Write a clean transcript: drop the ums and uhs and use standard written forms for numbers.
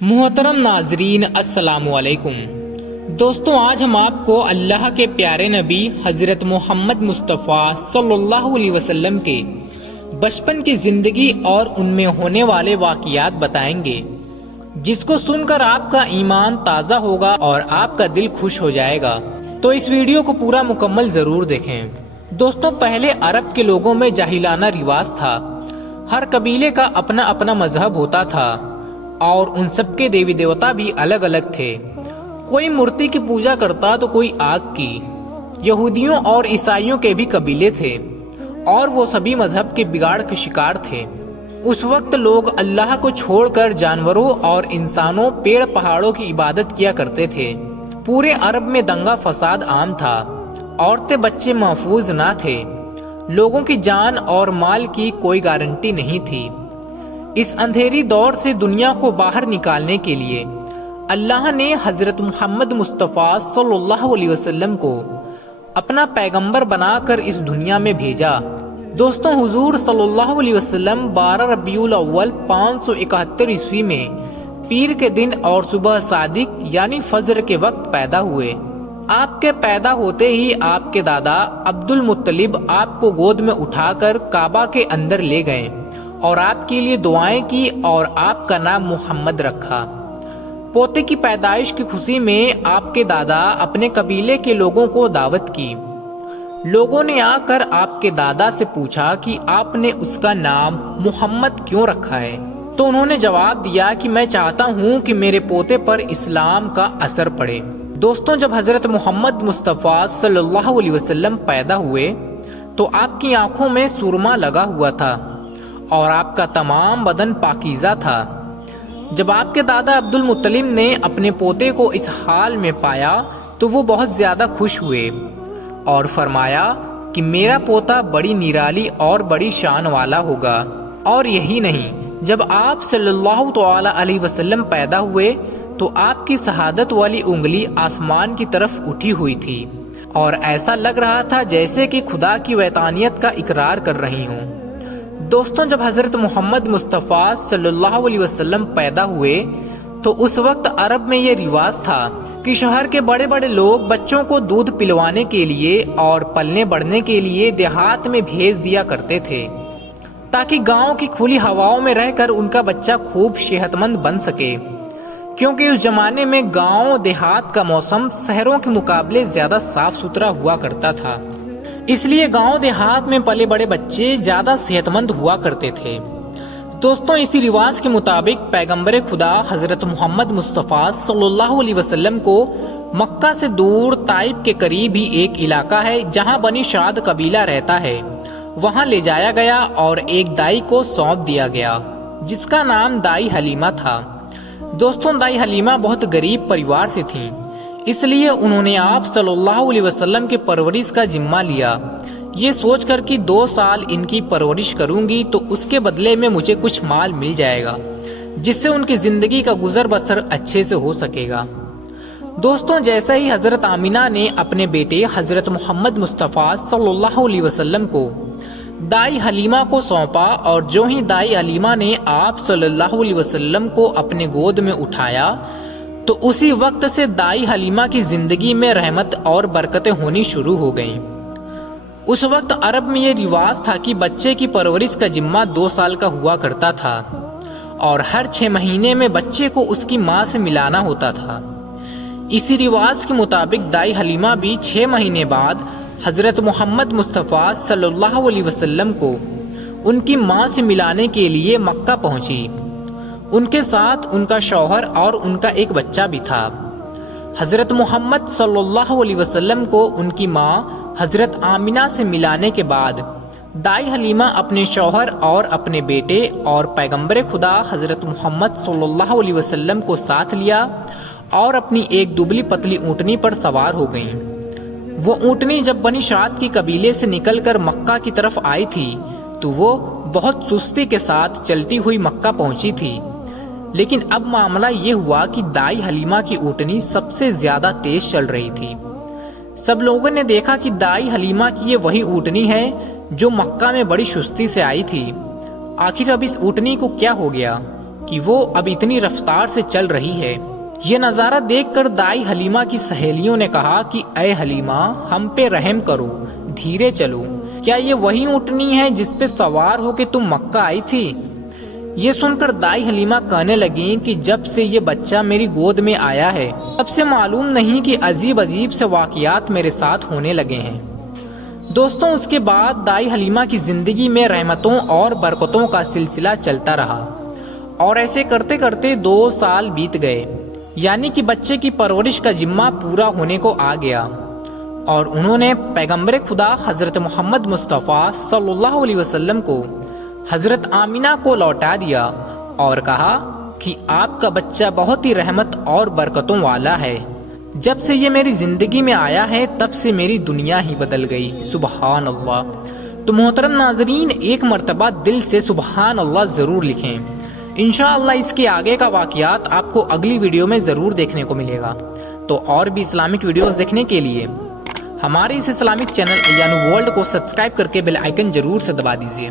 محترم ناظرین السلام علیکم دوستوں، آج ہم آپ کو اللہ کے پیارے نبی حضرت محمد مصطفیٰ صلی اللہ علیہ وسلم کے بچپن کی زندگی اور ان میں ہونے والے واقعات بتائیں گے، جس کو سن کر آپ کا ایمان تازہ ہوگا اور آپ کا دل خوش ہو جائے گا۔ تو اس ویڈیو کو پورا مکمل ضرور دیکھیں۔ دوستوں، پہلے عرب کے لوگوں میں جاہلانہ رواج تھا۔ ہر قبیلے کا اپنا اپنا مذہب ہوتا تھا اور ان سب کے دیوی دیوتا بھی الگ الگ تھے۔ کوئی مورتی کی پوجا کرتا تو کوئی آگ کی۔ یہودیوں اور عیسائیوں کے بھی قبیلے تھے اور وہ سبھی مذہب کے بگاڑ کے شکار تھے۔ اس وقت لوگ اللہ کو چھوڑ کر جانوروں اور انسانوں، پیڑ پہاڑوں کی عبادت کیا کرتے تھے۔ پورے عرب میں دنگا فساد عام تھا۔ عورتیں بچے محفوظ نہ تھے۔ لوگوں کی جان اور مال کی کوئی گارنٹی نہیں تھی۔ اس اندھیری دور سے دنیا کو باہر نکالنے کے لیے اللہ نے حضرت محمد مصطفیٰ صلی اللہ علیہ وسلم کو اپنا پیغمبر بنا کر اس دنیا میں بھیجا۔ دوستوں، حضور صلی اللہ علیہ وسلم 12 ربیع الاول 571 عیسوی میں پیر کے دن اور صبح صادق یعنی فجر کے وقت پیدا ہوئے۔ آپ کے پیدا ہوتے ہی آپ کے دادا عبد المطلب آپ کو گود میں اٹھا کر کعبہ کے اندر لے گئے اور آپ کے لیے دعائیں کی اور آپ کا نام محمد رکھا۔ پوتے کی پیدائش کی خوشی میں آپ کے دادا اپنے قبیلے کے لوگوں کو دعوت کی۔ لوگوں نے آ کر آپ کے دادا سے پوچھا کہ آپ نے اس کا نام محمد کیوں رکھا ہے؟ تو انہوں نے جواب دیا کہ میں چاہتا ہوں کہ میرے پوتے پر اسلام کا اثر پڑے۔ دوستوں، جب حضرت محمد مصطفیٰ صلی اللہ علیہ وسلم پیدا ہوئے تو آپ کی آنکھوں میں سرما لگا ہوا تھا اور آپ کا تمام بدن پاکیزہ تھا۔ جب آپ کے دادا عبد المطلب نے اپنے پوتے کو اس حال میں پایا تو وہ بہت زیادہ خوش ہوئے اور فرمایا کہ میرا پوتا بڑی نرالی اور بڑی شان والا ہوگا۔ اور یہی نہیں، جب آپ صلی اللہ تعالی علیہ وسلم پیدا ہوئے تو آپ کی شہادت والی انگلی آسمان کی طرف اٹھی ہوئی تھی اور ایسا لگ رہا تھا جیسے کہ خدا کی وحدانیت کا اقرار کر رہی ہوں۔ دوستوں، جب حضرت محمد مصطفیٰ صلی اللہ علیہ وسلم پیدا ہوئے تو اس وقت عرب میں یہ رواج تھا کہ شہر کے بڑے بڑے لوگ بچوں کو دودھ پلوانے کے لیے اور پلنے بڑھنے کے لیے دیہات میں بھیج دیا کرتے تھے تاکہ گاؤں کی کھلی ہواؤں میں رہ کر ان کا بچہ خوب صحت مند بن سکے، کیونکہ اس زمانے میں گاؤں دیہات کا موسم شہروں کے مقابلے زیادہ صاف ستھرا ہوا کرتا تھا، اس لیے گاؤں دیہات میں پلے بڑے بچے زیادہ صحت مند ہوا کرتے تھے۔ دوستوں، اسی رواج کے مطابق پیغمبر خدا حضرت محمد مصطفیٰ صلی اللہ علیہ وسلم کو مکہ سے دور طائف کے قریب ہی ایک علاقہ ہے جہاں بنی شاد قبیلہ رہتا ہے، وہاں لے جایا گیا اور ایک دائی کو سونپ دیا گیا جس کا نام دائی حلیمہ تھا۔ دوستوں، دائی حلیمہ بہت غریب پریوار سے تھیں، اس لیے انہوں نے آپ صلی اللہ علیہ وسلم کے پرورش کا ذمہ لیا، یہ سوچ کر کہ 2 سال ان کی پرورش کروں گی تو اس کے بدلے میں مجھے کچھ مال مل جائے گا جس سے ان کی زندگی کا گزر بسر اچھے سے ہو سکے گا۔ دوستوں، جیسا ہی حضرت آمینہ نے اپنے بیٹے حضرت محمد مصطفیٰ صلی اللہ علیہ وسلم کو دائی حلیمہ کو سونپا اور جو ہی دائی حلیمہ نے آپ صلی اللہ علیہ وسلم کو اپنے گود میں اٹھایا تو اسی وقت سے دائی حلیمہ کی زندگی میں رحمت اور برکتیں ہونی شروع ہو گئیں۔ اس وقت عرب میں یہ رواج تھا کہ بچے کی پرورش کا ذمہ 2 سال کا ہوا کرتا تھا اور ہر 6 مہینے میں بچے کو اس کی ماں سے ملانا ہوتا تھا۔ اسی رواج کے مطابق دائی حلیمہ بھی 6 مہینے بعد حضرت محمد مصطفیٰ صلی اللہ علیہ وسلم کو ان کی ماں سے ملانے کے لیے مکہ پہنچی۔ ان کے ساتھ ان کا شوہر اور ان کا ایک بچہ بھی تھا۔ حضرت محمد صلی اللہ علیہ وسلم کو ان کی ماں حضرت آمینہ سے ملانے کے بعد دائی حلیمہ اپنے شوہر اور اپنے بیٹے اور پیغمبر خدا حضرت محمد صلی اللہ علیہ وسلم کو ساتھ لیا اور اپنی ایک دبلی پتلی اونٹنی پر سوار ہو گئیں۔ وہ اونٹنی جب بنی شاد کی قبیلے سے نکل کر مکہ کی طرف آئی تھی تو وہ بہت سستی کے ساتھ چلتی ہوئی مکہ پہنچی تھی، لیکن اب معاملہ یہ ہوا کہ دائی حلیمہ کی اونٹنی سب سے زیادہ تیز چل رہی تھی۔ سب لوگوں نے دیکھا کہ دائی حلیمہ کی یہ وہی اونٹنی ہے جو مکہ میں بڑی سستی سے آئی تھی۔ آخر اب اس اونٹنی کو کیا ہو گیا؟ کہ وہ اب اتنی رفتار سے چل رہی ہے۔ یہ نظارہ دیکھ کر دائی حلیمہ کی سہیلیوں نے کہا کہ اے حلیمہ، ہم پہ رحم کرو، دھیرے چلو، کیا یہ وہی اونٹنی ہے جس پہ سوار ہو کے تم مکہ آئی تھی؟ یہ سن کر دائی حلیمہ کہنے لگیں کہ جب سے یہ بچہ میری گود میں آیا ہے تب سے معلوم نہیں کہ عجیب عجیب سے واقعات میرے ساتھ ہونے لگے ہیں۔ دوستوں، اس کے بعد دائی حلیمہ کی زندگی میں رحمتوں اور برکتوں کا سلسلہ چلتا رہا، اور ایسے کرتے کرتے 2 سال بیت گئے، یعنی کہ بچے کی پرورش کا ذمہ پورا ہونے کو آ گیا، اور انہوں نے پیغمبر خدا حضرت محمد مصطفیٰ صلی اللہ علیہ وسلم کو حضرت آمینہ کو لوٹا دیا اور کہا کہ آپ کا بچہ بہت ہی رحمت اور برکتوں والا ہے۔ جب سے یہ میری زندگی میں آیا ہے تب سے میری دنیا ہی بدل گئی۔ سبحان اللہ۔ تو محترم ناظرین، ایک مرتبہ دل سے سبحان اللہ ضرور لکھیں۔ انشاءاللہ اس کے آگے کا واقعات آپ کو اگلی ویڈیو میں ضرور دیکھنے کو ملے گا۔ تو اور بھی اسلامک ویڈیوز دیکھنے کے لیے ہمارے اس اسلامک چینل یعنی ورلڈ کو سبسکرائب کر کے بیل آئیکن ضرور سے دبا دیجیے۔